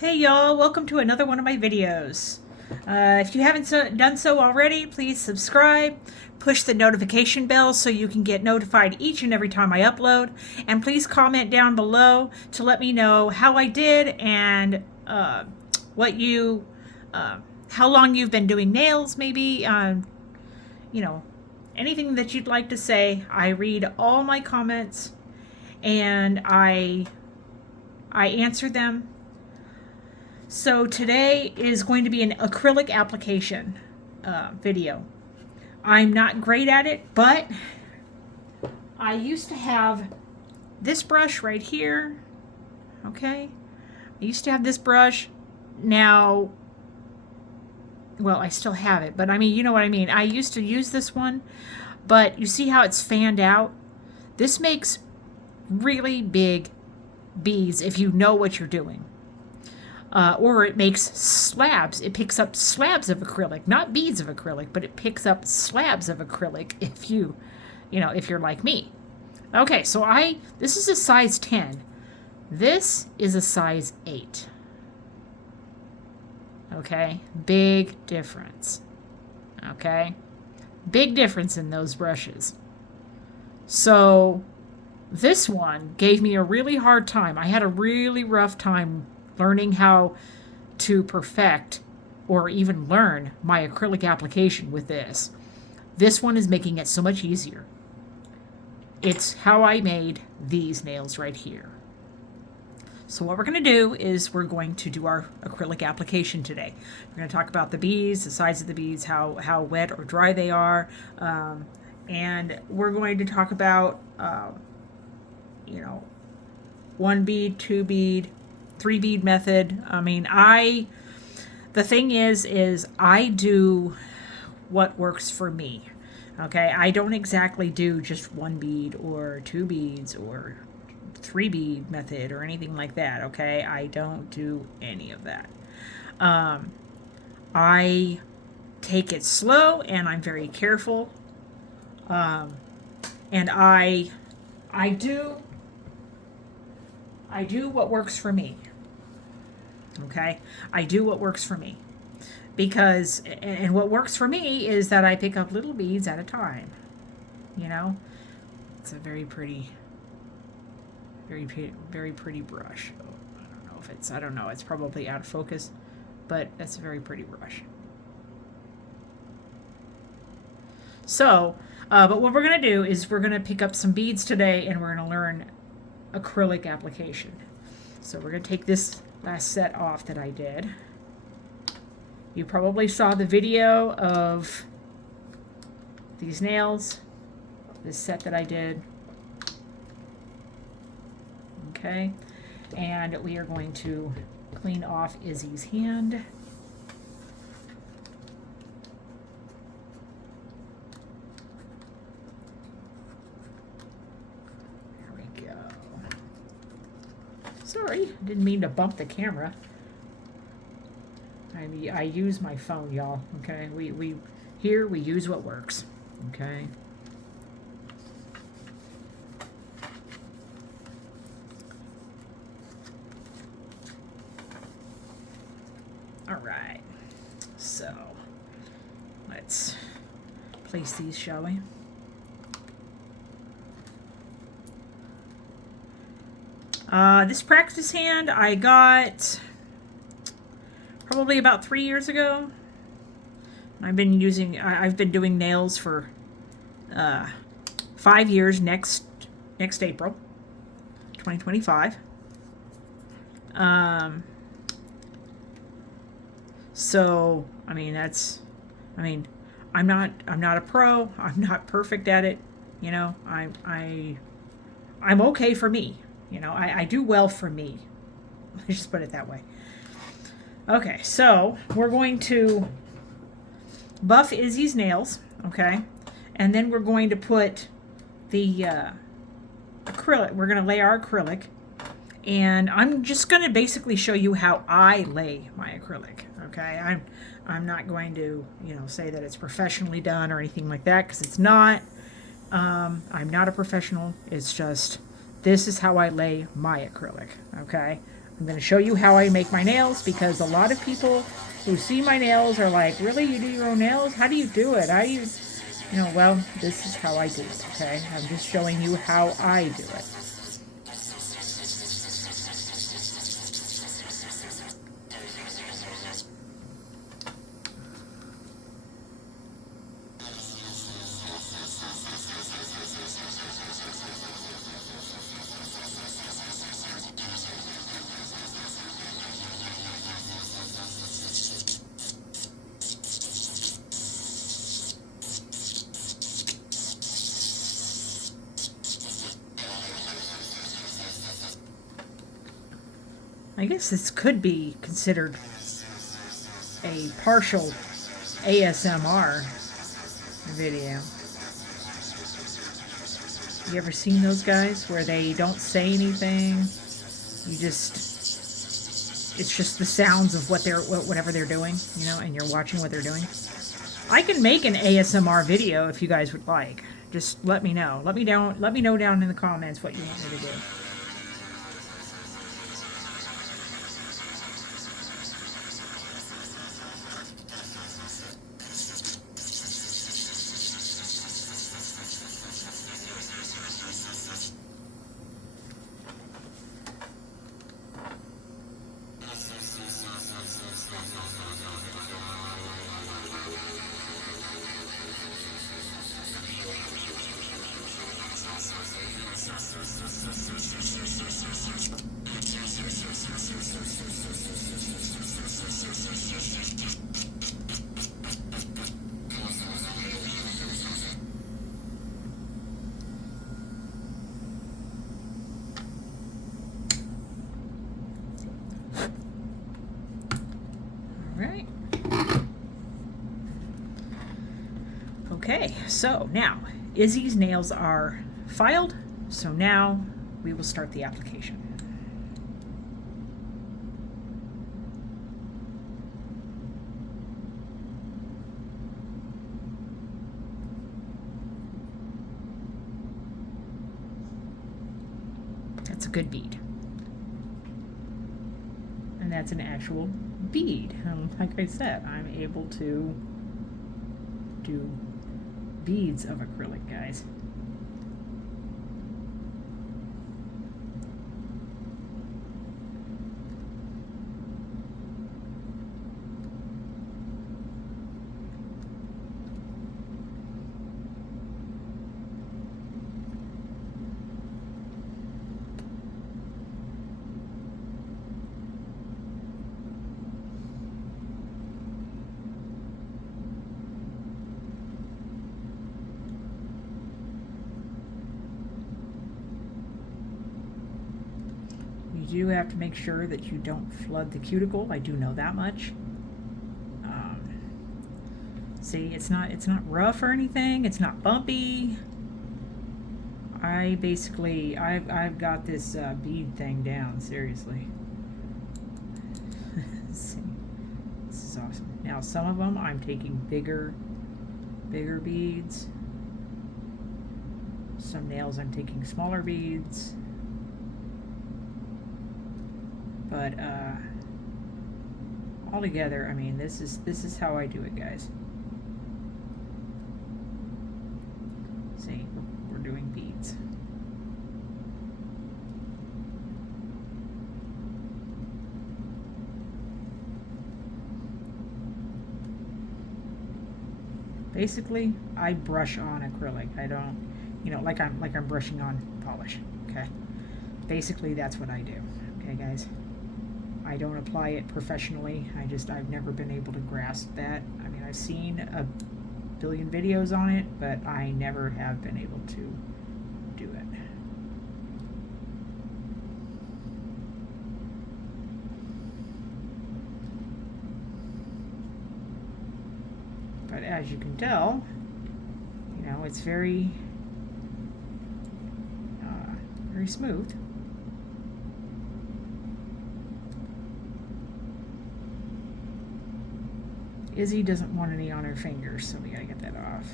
Hey y'all, welcome to another one of my videos. If you haven't done so already, please subscribe, push the notification bell so you can get notified each and every time I upload, and please comment down below to let me know how I did and what you, how long you've been doing nails, maybe, you know, anything that you'd like to say. I read all my comments and I answer them. So today is going to be an acrylic application video. I'm not great at it, but I used to have this brush right here. Okay, I used to have this brush. Now, well, I still have it, but I mean, you know what I mean. I used to use this one, but you see how it's fanned out? This makes really big beads if you know what you're doing. Or it makes slabs. It picks up slabs of acrylic, not beads of acrylic, but it picks up slabs of acrylic if if you're like me. Okay, so this is a size 10. This is a size 8. Okay, big difference. Okay, big difference in those brushes. So this one gave me a really hard time. I had a really rough time learning how to perfect or even learn my acrylic application with this. This one is making it so much easier. It's how I made these nails right here. So what we're going to do is we're going to do our acrylic application today. We're going to talk about the beads, the size of the beads, how wet or dry they are, and we're going to talk about, one bead, two bead, 3 bead method. I mean, the thing is I do what works for me. Okay, I don't exactly do just 1 bead or 2 beads or 3 bead method or anything like that. Okay, I don't do any of that. I take it slow and I'm very careful. And I do what works for me. Okay, I do what works for me, and what works for me is that I pick up little beads at a time. It's a very pretty brush. I don't know, it's probably out of focus, but that's a very pretty brush. So, but what we're going to do is we're going to pick up some beads today and we're going to learn acrylic application. So we're going to take this last set off that I did. You probably saw the video of these nails, this set that I did. Okay, and we are going to clean off Izzy's hand. Sorry, didn't mean to bump the camera. I use my phone, y'all. Okay, we use what works. Okay. All right. So let's place these, shall we? This practice hand I got probably about 3 years ago. I've been doing nails for 5 years next April, 2025. So I'm not a pro. I'm not perfect at it. I'm okay for me. I do well for me. Let's just put it that way. Okay, so we're going to buff Izzy's nails, okay? And then we're going to put the acrylic. We're going to lay our acrylic. And I'm just going to basically show you how I lay my acrylic, okay? I'm not going to, say that it's professionally done or anything like that, because it's not. I'm not a professional. It's just, this is how I lay my acrylic, okay? I'm going to show you how I make my nails, because a lot of people who see my nails are like, really, you do your own nails? How do you do it? How do you, well, this is how I do it, okay? I'm just showing you how I do it. I guess this could be considered a partial ASMR video. You ever seen those guys where they don't say anything? It's just the sounds of whatever they're doing, and you're watching what they're doing. I can make an ASMR video if you guys would like. Just let me know. Let me know down in the comments what you want me to do. Right. Okay, so now Izzy's nails are filed, so now we will start the application. That's a good bead. And that's an actual bead. Like I said, I'm able to do beads of acrylic, guys. You do have to make sure that you don't flood the cuticle. I do know that much. See, it's not rough or anything. It's not bumpy. I've got this bead thing down, seriously. See, this is awesome. Now some of them I'm taking bigger beads. Some nails I'm taking smaller beads. But all together, I mean, this is how I do it, guys. See, we're doing beads. Basically, I brush on acrylic. I don't, like I'm brushing on polish. Okay. Basically, that's what I do. Okay, guys. I don't apply it professionally. I've never been able to grasp that. I mean, I've seen a billion videos on it, but I never have been able to do it. But as you can tell, it's very smooth. Izzy doesn't want any on her fingers, so we gotta get that off.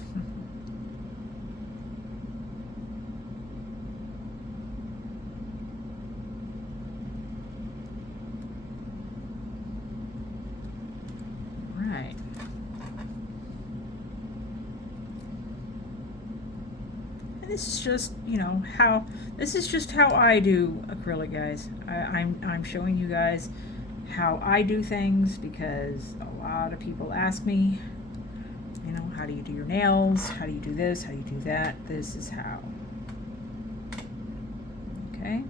this is just, you know, this is just how I do acrylic, guys. I'm showing you guys how I do things because a lot of people ask me, you know, how do you do your nails? How do you do this? How do you do that? This is how. Okay.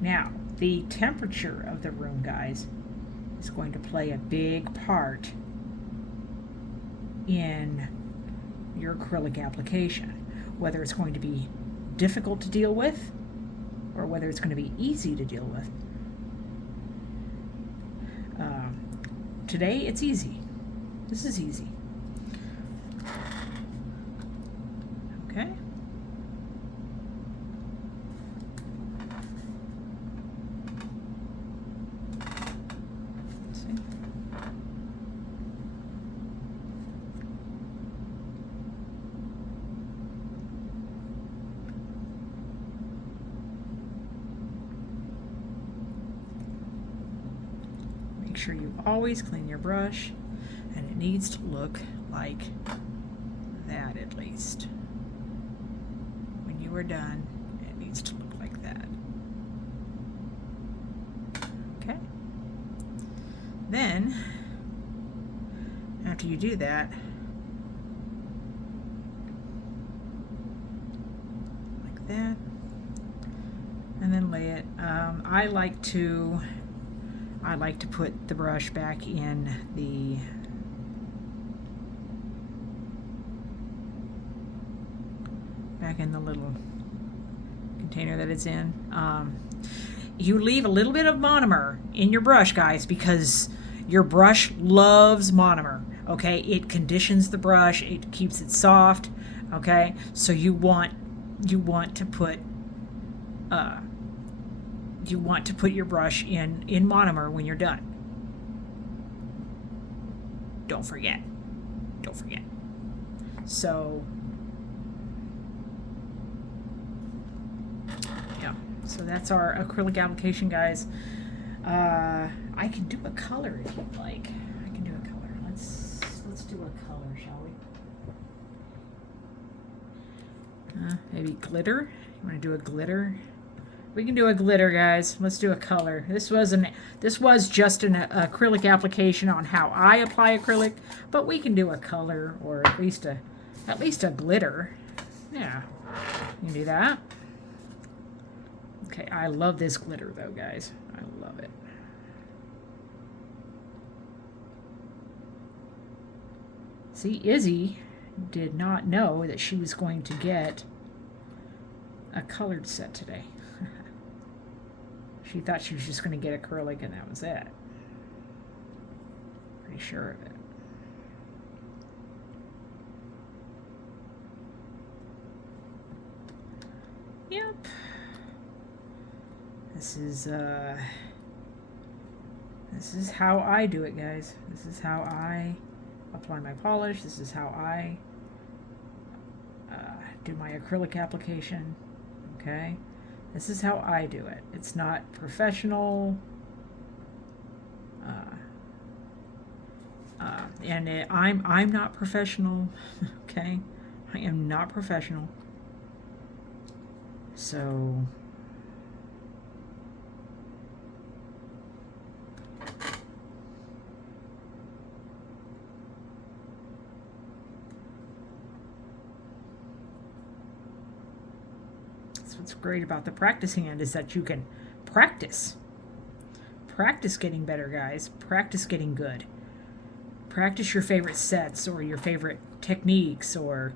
Now, the temperature of the room, guys, is going to play a big part in your acrylic application. Whether it's going to be difficult to deal with or whether it's going to be easy to deal with. Today, it's easy. This is easy. Okay. Make sure you always clean your brush, and it needs to look like that at least. When you are done, it needs to look like that. Okay? Then, after you do that, like that, and then lay it. I like to put the brush back in the little container that it's in. You leave a little bit of monomer in your brush, guys, because your brush loves monomer. Okay, it conditions the brush, it keeps it soft. Okay, so you want to put your brush in monomer when you're done. Don't forget. Don't forget. So, yeah. So that's our acrylic application, guys. I can do a color if you'd like. I can do a color. Let's do a color, shall we? Maybe glitter. You want to do a glitter? We can do a glitter, guys. Let's do a color. This was just an acrylic application on how I apply acrylic, but we can do a color or at least a glitter. Yeah, you can do that. Okay, I love this glitter though, guys. I love it. See, Izzy did not know that she was going to get a colored set today. She thought she was just going to get acrylic and that was it. Pretty sure of it. Yep. This is how I do it, guys. This is how I apply my polish. This is how I do my acrylic application. Okay. This is how I do it. It's not professional. And I'm not professional. Okay, I am not professional. So what's great about the practice hand is that you can practice getting better, guys. Practice getting good. Practice your favorite sets or your favorite techniques or,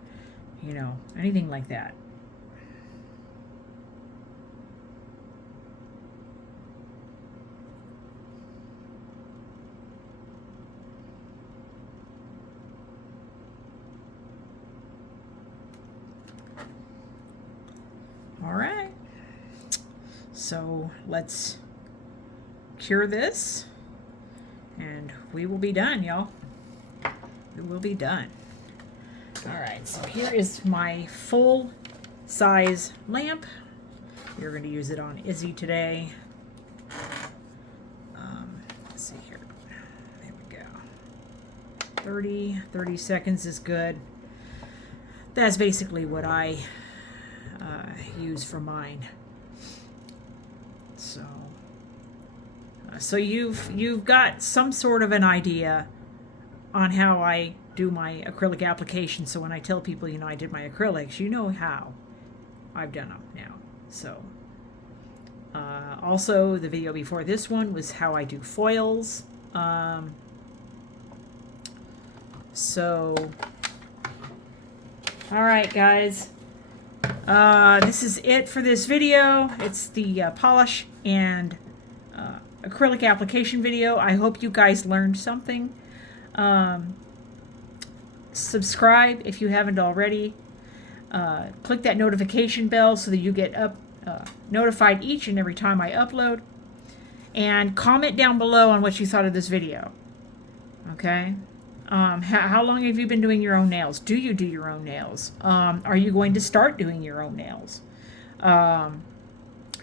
you know, anything like that. All right. So let's cure this and we will be done, y'all. We will be done. All right, so here is my full size lamp. We're going to use it on Izzy today. Let's see here. There we go. 30 seconds is good. That's basically what I use for mine. So you've got some sort of an idea on how I do my acrylic application. So when I tell people, you know, I did my acrylics, you know how I've done them now. So also the video before this one was how I do foils. So all right, guys, this is it for this video. It's the polish and acrylic application video. I hope you guys learned something. Subscribe if you haven't already. Click that notification bell so that you get notified each and every time I upload. And comment down below on what you thought of this video. Okay? How long have you been doing your own nails? Do you do your own nails? Are you going to start doing your own nails?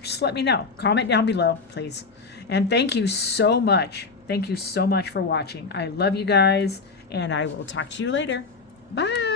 Just let me know. Comment down below, please. And thank you so much. Thank you so much for watching. I love you guys, and I will talk to you later. Bye.